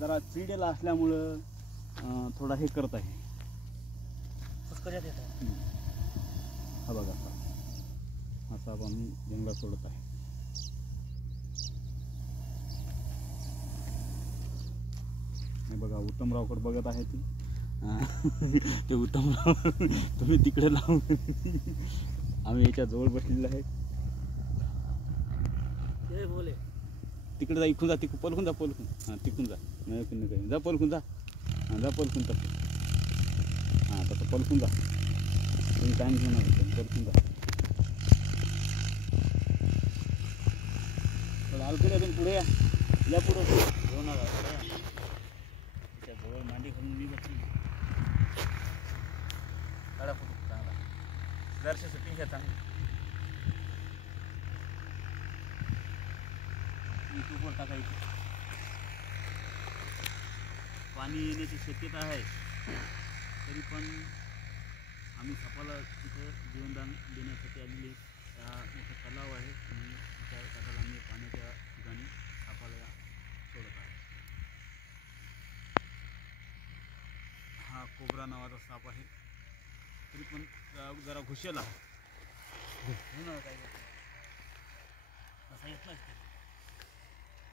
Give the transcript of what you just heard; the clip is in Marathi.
जरा चिडेला असल्यामुळं थोडा हे करत आहे. हा बघा हा साप आम्ही जंगलात सोडत आहे. हे बघा उत्तमरावकडे बघत आहे ती. ते उत्तमराव तुम्ही तिकडे लावून आम्ही याच्या जवळ बसलेलो आहे. तिकडे जा, इकडून जा, तिकडून पलकून जा, पलकून. हां तिकडून जा, नाही जा पलकून जा. हां जा पलकून तसं. हां तसं पलकून जा. तुम्ही टाईम घेऊन पलकून जा. अलकडे अजून पुढे या पुढे घेऊन आला त्याच्या जवळ मांडी घालून मी बसली. काढा फोटो चांगला, जराशी शूटिंग घ्या चांगली. यूट्यूबवर टाकायची. पाणी येण्याची शक्यता आहे, तरी पण आम्ही सापाला तिथं जीवनदान देण्यासाठी आलेले. हा मोठा तलाव आहे आणि त्या तलावाला आम्ही पाण्याच्या ठिकाणी सापाला सोडत आहे. हा कोबरा नावाचा साप आहे, तरी पण जरा घुसेला. हो ना, काय असं येत नाही.